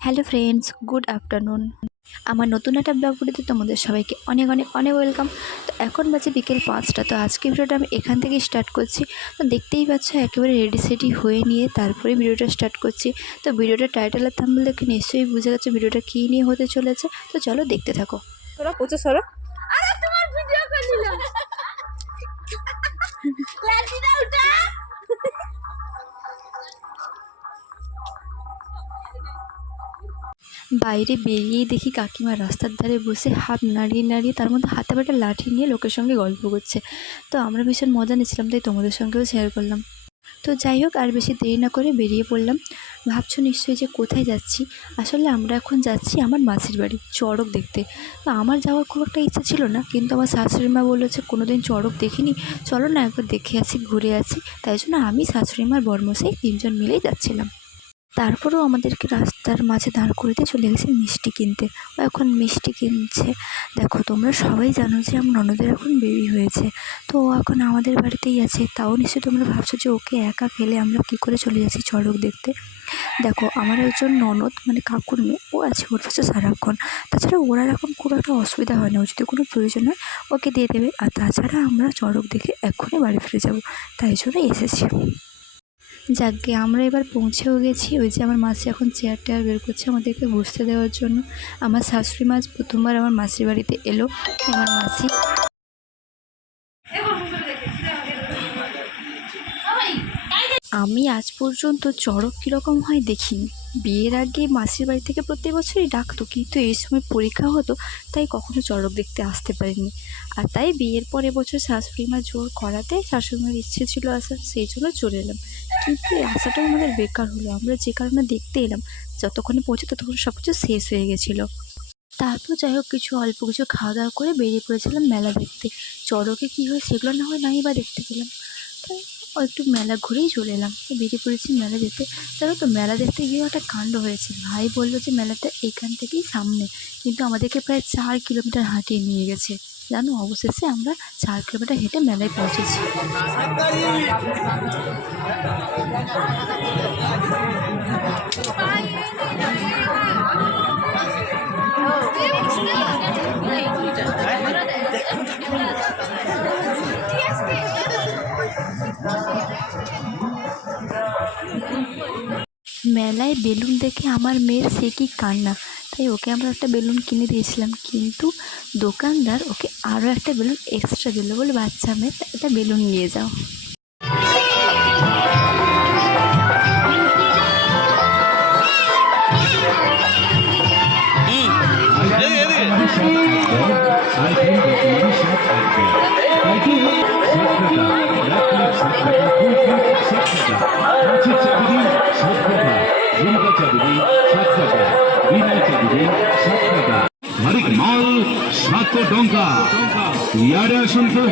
Hello friends, good afternoon. আমার নতুন একটা ব্লগ ভিডিওতে তোমাদের সবাইকে অনেক অনেক অনেক ওয়েলকাম। তো এখন বাজে বিকেল 5টা। তো আজকে ভিডিওটা আমি এখান থেকেই স্টার্ট করছি। তো দেখতেই পাচ্ছ একেবারে রেডি সেডি হয়ে নিয়ে তারপরে ভিডিওটা স্টার্ট করছি। তো ভিডিওটা টাইটেল আর থাম্বনেল দেখে নিশ্চয়ই বুঝে গেছে ভিডিওটা কী নিয়ে হতে চলেছে। তো চলো দেখতে থাকো। তোরা প্রচুর সরো। আরে তোমার ভিডিও করে নিলাম। ক্লাসিটা উঠা। বাইরে বেরিয়েই দেখি কাকিমা রাস্তার ধারে বসে হাত নাড়িয়ে নাড়িয়ে তার মধ্যে হাতে একটা লাঠি নিয়ে লোকের সঙ্গে গল্প করছে। তো আমরা ভীষণ মজা নিচ্ছিলাম, তাই তোমাদের সঙ্গেও শেয়ার করলাম। তো যাই হোক, আর বেশি দেরি না করে বেরিয়ে পড়লাম। ভাবছো নিশ্চয়ই যে কোথায় যাচ্ছি। আসলে আমরা এখন যাচ্ছি আমার মাসির বাড়ি চড়ক দেখতে। তো আমার যাওয়ার খুব একটা ইচ্ছা ছিল না, কিন্তু আমার শাশুড়ি মা বললো যে কোনো দিন চড়ক দেখিনি, চলো না একবার দেখে আসি, ঘুরে আসি। তাই জন্য আমি, শাশুড়ি মার বরমশাই 3জন মিলেই যাচ্ছিলাম। তারপরেও আমাদেরকে রাস্তার মাঝে দাঁড় করিয়ে চলে গেছে মিষ্টি কিনতে। ও এখন মিষ্টি কিনছে। দেখো, তোমরা সবাই জানো যে আমার ননদের এখন বেবি হয়েছে। তো ও এখন আমাদের বাড়িতেই আছে। তাও নিশ্চয়ই তোমরা ভাবছো যে ওকে একা ফেলে আমরা কী করে চলে যাচ্ছি চড়ক দেখতে। দেখো, আমার একজন ননদ মানে কাকুর মেয়ে, ও আছে ওর পাশে সারাক্ষণ। তাছাড়া ওরা এরকম খুব একটা অসুবিধা হয় না, ও যদি কোনো প্রয়োজন হয় ওকে দিয়ে দেবে। আর তাছাড়া আমরা চড়ক দেখে এক্ষুনি বাড়ি ফিরে যাব, তাই জন্য এসেছি। যাকগে, আমরা এবার পৌঁছেও গেছি। ওই যে আমার মাসি এখন চেয়ার টেয়ার বের করছে আমাদেরকে বসতে দেওয়ার জন্য। আমার শাশুড়ি মা প্রথমবার আমার মাসির বাড়িতে এলো। আমার মাসি, আমি আজ পর্যন্ত চড়ক কীরকম হয় দেখিনি। বিয়ের আগে মাসির বাড়ি থেকে প্রত্যেক বছরই ডাকতো, কিন্তু এই সময় পরীক্ষা হতো, তাই কখনো চড়ক দেখতে আসতে পারিনি। আর তাই বিয়ের পর এবছর শাশুড়ি মা জোর করাতে শাশুড়িমার ইচ্ছে ছিল আসার, সেই জন্য চলে এলাম। কিন্তু এই আশাটাও আমাদের বেকার হলো। আমরা যে কারণে দেখতে এলাম, যতক্ষণে পৌঁছে ততক্ষণ সব কিছু শেষ হয়ে গেছিলো। তারপর যাই হোক, কিছু অল্প কিছু খাওয়া দাওয়া করে বেরিয়ে পড়েছিলাম মেলা দেখতে। চড়কে কী হয় সেগুলো না হয় নাই বা দেখতে পেলাম, তাই একটু মেলা ঘুরেই চলে এলাম। তো বেরিয়ে পড়েছি মেলা যেতে। জানো তো, মেলা দেখতে গিয়েও একটা কাণ্ড হয়েছে। ভাই বললো যে মেলাটা এখান থেকেই সামনে, কিন্তু আমাদেরকে প্রায় 4 কিলোমিটার হাঁটিয়ে নিয়ে গেছে। জানো, অবশেষে আমরা 4 কিলোমিটার হেঁটে মেলায় পৌঁছেছি। মেলায় বেলুন দেখে আমার মেয়ের সে কি কান্না, তাই ওকে আমরা একটা বেলুন কিনে দিয়েছিলাম। কিন্তু দোকানদার ওকে আরও একটা বেলুন এক্সট্রা দিল, বলে বাচ্চা মেয়ে এটা বেলুন নিয়ে যাও। হরিক মাল 7 টঙ্কা ইয়ারে আসুন তো।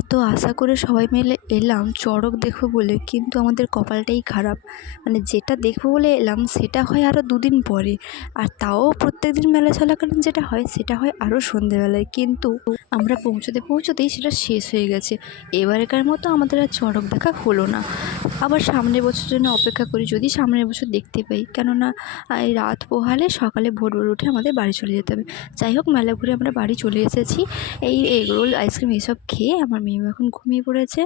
এত আশা করে সবাই মিলে এলাম চড়ক দেখবো বলে, কিন্তু আমাদের কপালটাই খারাপ। মানে যেটা দেখবো বলে এলাম সেটা হয় আরও 2 দিন পরে। আর তাও প্রত্যেক দিন মেলা চলাকালীন যেটা হয় সেটা হয় আরও সন্ধেবেলায়। কিন্তু আমরা পৌঁছতেই সেটা শেষ হয়ে গেছে। এবারেকার মতো আমাদের আর চড়ক দেখা হলো না। আবার সামনের বছর জন্য অপেক্ষা করি, যদি সামনের বছর দেখতে পাই। কেননা এই রাত পোহালে সকালে ভোর ভোর উঠে আমাদের বাড়ি চলে যেতে হবে। যাই হোক, মেলা ঘুরে আমরা বাড়ি চলে এসেছি। এই এগরোল, আইসক্রিম এইসব খেয়ে আমার মেয়েও এখন ঘুমিয়ে পড়েছে।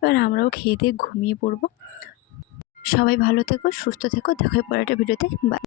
এবার আমরাও খেয়ে দিয়ে ঘুমিয়ে পড়বো। সবাই ভালো থেকো, সুস্থ থেকো। দেখা হয় পরের একটা ভিডিওতে। বাই।